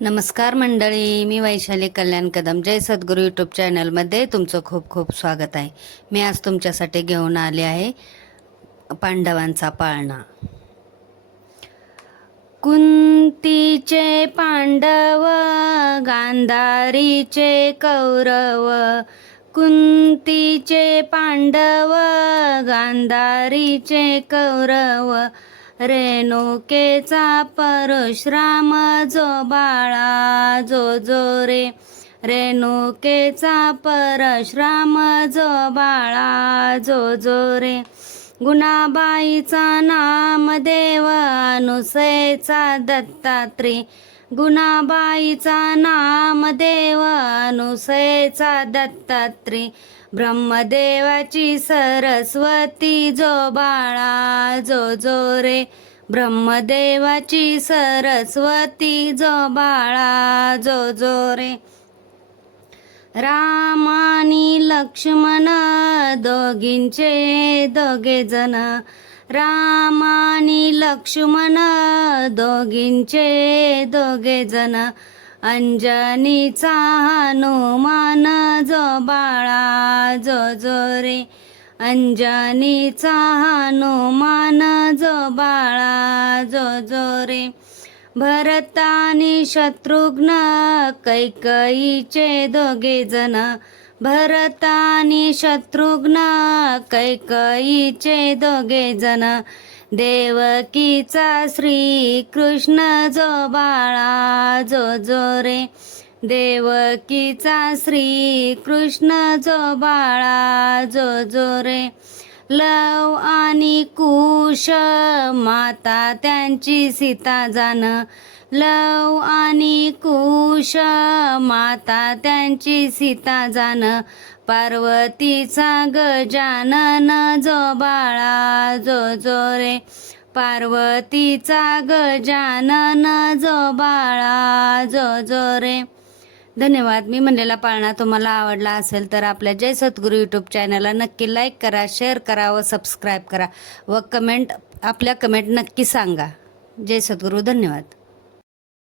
नमस्कार मंडळी मी वैशाली कल्याण कदम. जय सद्गुरू यूट्यूब चॅनलमध्ये तुमचं खूप खूप स्वागत आहे. मी आज तुमच्यासाठी घेऊन आले आहे पांडवांचा पाळणा. कुंतीचे पांडव गांधारीचे कौरव कुंतीचे पांडव गांधारीचे कौरव रेणुकेचा परशुराम जो बाळा जो जो रे. रेणुकेचा परशुराम जो बाळा जो जो रे. गुणाबाईचा नामदेव अनुसयचा दत्तात्री. गुणाबाईचा नामदेव अनुसयचा दत्तात्री. ब्रह्मदेवाची सरस्वती जो बाळा जो जो रे. ब्रह्मदेवाची सरस्वती जो बाळा जो जो रे. राम लक्ष्मण दोघींचे दोघे जण. राम आणि लक्ष्मण दोघींचे दोघे जण. अंजनीचा हनुमान जो बाळा जो जो रे. अंजनीचा हनुमान जो बाळा जो जो रे. भरतानी शत्रुघ्न कैकईचे दोघे जण. भरतानी आणि शत्रुघ्न कैकईचे दोघे जण. देवकीचा श्री कृष्ण जो बाळा जो जो रे. देवकीचा श्री कृष्ण जो बाळा जो जो रे. लव आणि कुश माता त्यांची सीता जाण. लव आणि कुश माता त्यांची सीता जाण. पार्वतीचा गजानन जो बाळा जो जो रे. पार्वतीचा गजानन जो बाळा जो जो रे. धन्यवाद. मी म्हणलेला पाळणा तुम्हाला आवडला असेल तर आपल्या जय सद्गुरू यूट्यूब चॅनलला नक्की लाईक करा शेअर करा व सबस्क्राईब करा. व कमेंट आपल्या कमेंट नक्की सांगा. जय सद्गुरू. धन्यवाद.